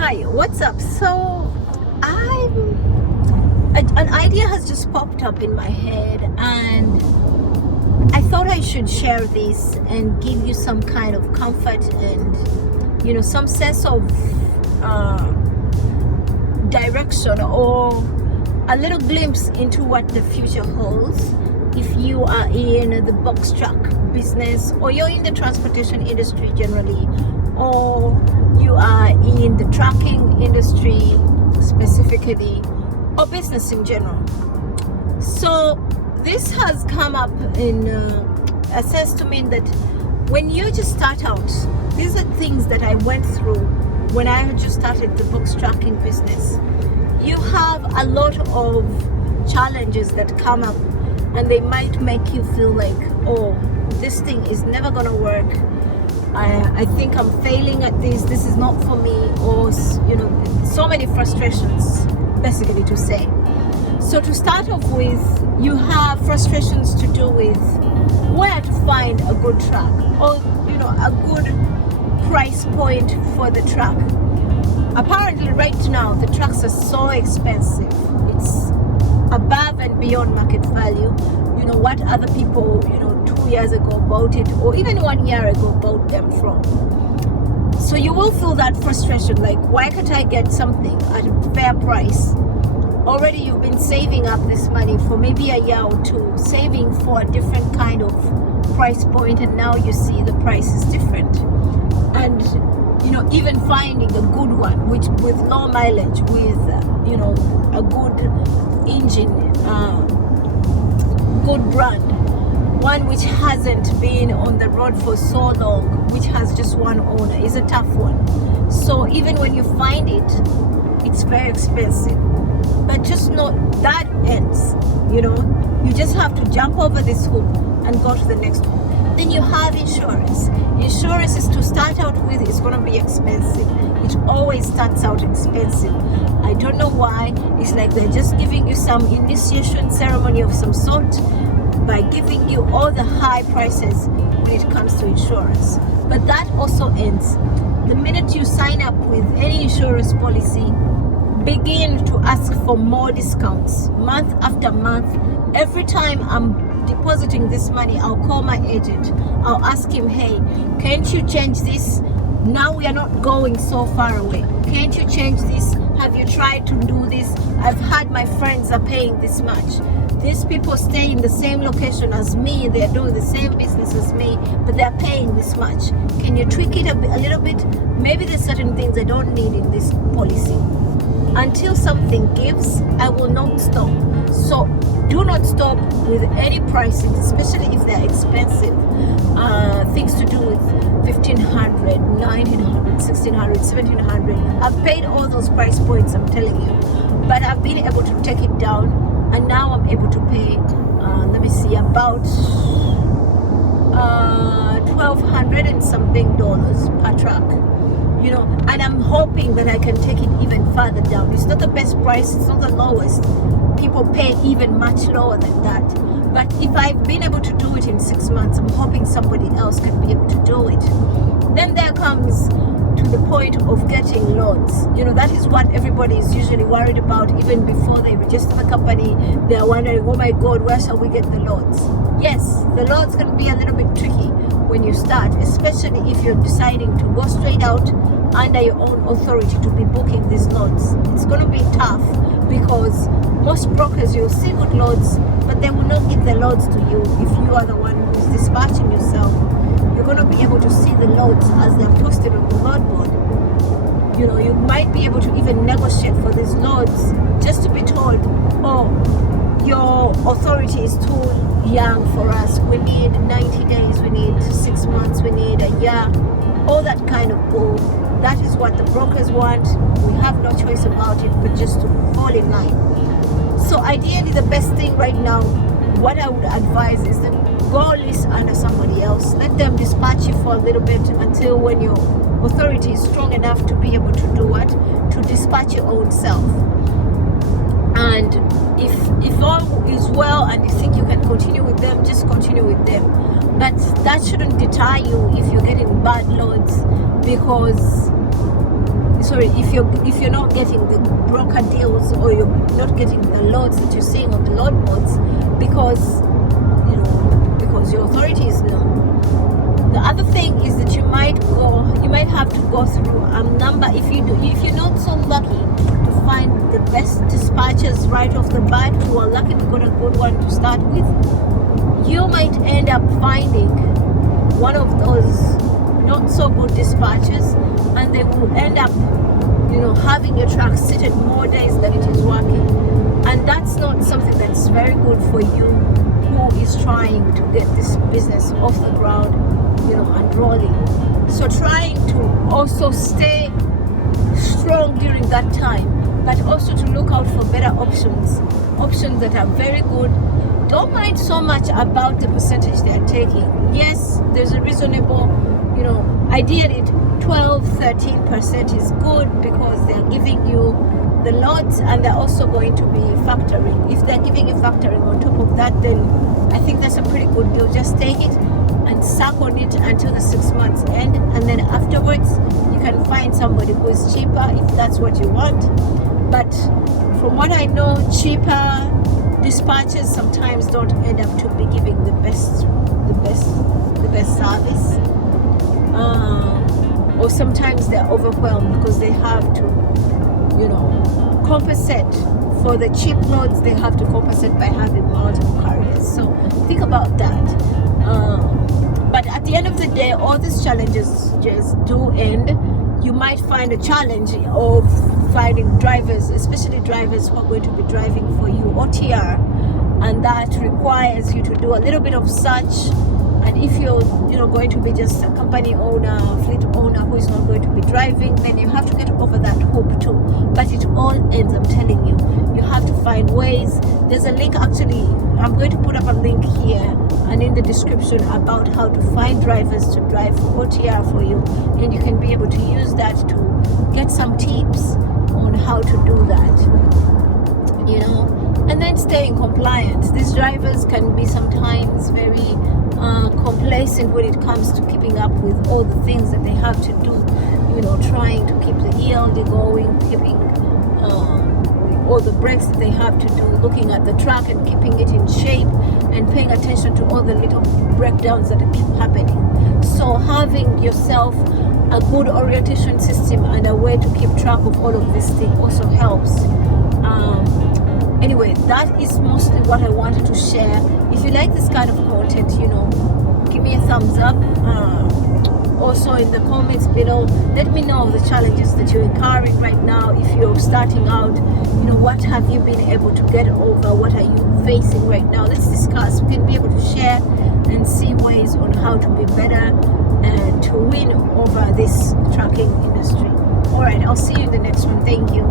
Hi, what's up? So, an idea has just popped up in my head, and I thought I should share this and give you some kind of comfort and, some sense of direction or a little glimpse into what the future holds if you are in the box truck business, or you're in the transportation industry generally, or you are in the trucking industry specifically, or business in general. So this has come up in a sense to mean that when you just start out, these are things that I went through when I had just started the box trucking business. You have a lot of challenges that come up, and they might make you feel like, oh, this thing is never gonna work. I think I'm failing at this. This is not for me, or so many frustrations, basically to say. So to start off with, you have frustrations to do with where to find a good truck, or a good price point for the truck. Apparently, right now the trucks are so expensive. It's above and beyond market value. What other people 2 years ago bought it, or even 1 year ago bought them from. So you will feel that frustration, like, why can't I get something at a fair price? Already you've been saving up this money for maybe a year or two, saving for a different kind of price point, and now you see the price is different. And even finding a good one, which with low mileage, with a good engine, good brand, one which hasn't been on the road for so long, which has just one owner, is a tough one. So even when you find it, it's very expensive. But just know that ends. You just have to jump over this hoop and go to the next one. Then you have insurance. Insurance is to start out with, it's going to be expensive. It always starts out expensive. I don't know why. It's like they're just giving you some initiation ceremony of some sort by giving you all the high prices when it comes to insurance. But that also ends. The minute you sign up with any insurance policy, begin to ask for more discounts month after month. Every time I'm depositing this money, I'll call my agent. I'll ask him, hey, can't you change this? Now we are not going so far away. Can't you change this? Have you tried to do this? I've had my friends are paying this much. These people stay in the same location as me. They're doing the same business as me, but they're paying this much. Can you tweak it a little bit? Maybe there's certain things I don't need in this policy. Until something gives, I will not stop. So do not stop with any pricing, especially if they're expensive. Things to do with $1,500, $1,900, $1,600, $1,700. I've paid all those price points, I'm telling you. But I've been able to take it down, and now I'm able to pay, about $1,200 and something per truck. And I'm hoping that I can take it even further down. It's not the best price, it's not the lowest. People pay even much lower than that. But if I've been able to do it in 6 months, I'm hoping somebody else can be able to do it. Then there comes to the point of getting loads. That is what everybody is usually worried about. Even before they register the company, they are wondering, oh my God, where shall we get the loads? Yes, the loads can be a little bit tricky when you start, especially if you're deciding to go straight out under your own authority to be booking these loads. It's going to be tough, because most brokers, you'll see good loads, but they will not give the loads to you if you are the one who's dispatching yourself. You're going to be able to see the loads as they're posted on the load board. You might be able to even negotiate for these loads, just to be told, oh, your authority is too young for us. We need 90 days, we need 6 months, we need a year. All that kind of bull. That is what the brokers want. We have no choice about it, but just to fall in line. So ideally, the best thing right now, what I would advise is that go list under somebody else. Let them dispatch you for a little bit until when your authority is strong enough to be able to do what? To dispatch your own self. And if all is well and you think you can continue with them, just continue with them. But that shouldn't deter you if you're getting bad loads, because sorry, if you're not getting the broker deals, or you're not getting the loads that you're seeing on the load boards, because your authority is low. The other thing is that you might have to go through a number. If you're not so lucky to find the best dispatchers right off the bat, who are lucky to get a good one to start with, you might end up finding one of those not so good dispatchers, and they will end up having your truck seated more days than it is working. And that's not something that's very good for you, who is trying to get this business off the ground, and rolling. So trying to also stay strong during that time, but also to look out for better options that are very good. Don't mind so much about the percentage they are taking. Yes, there's a reasonable, ideally 12-13% is good, because they are giving you the lots, and they're also going to be factoring. If they're giving you factoring on top of that, then I think that's a pretty good deal. Just take it and suck on it until the 6 months end, and then afterwards you can find somebody who is cheaper if that's what you want. But from what I know, cheaper dispatchers sometimes don't end up to be giving the best service, or sometimes they're overwhelmed because they have to compensate for the cheap loads. They have to compensate by having multiple carriers. So think about that. But at the end of the day, all these challenges just do end. You might find a challenge of finding drivers, especially drivers who are going to be driving for you OTR, and that requires you to do a little bit of search. And if you're going to be just a company owner, fleet owner who is not going to be driving, then you have to get over that hoop too. But it all ends, I'm telling you, you have to find ways. There's a link, actually, I'm going to put up a link here and in the description about how to find drivers to drive OTR for you, and you can be able to use that to get some tips on how to do that, and then staying compliant. These drivers can be sometimes very complacent when it comes to keeping up with all the things that they have to do, trying to keep the ELD going, keeping all the breaks that they have to do, looking at the truck and keeping it in shape, and paying attention to all the little breakdowns that keep happening. So having yourself a good orientation system and a way to keep track of all of this thing also helps. Anyway, that is mostly what I wanted to share. If you like this kind of content, give me a thumbs up. Also in the comments below, let me know the challenges that you're incurring right now. If you're starting out, what have you been able to get over? What are you facing right now? Let's discuss. We can be able to share and see ways on how to be better and to win over this trucking industry. All right, I'll see you in the next one. Thank you.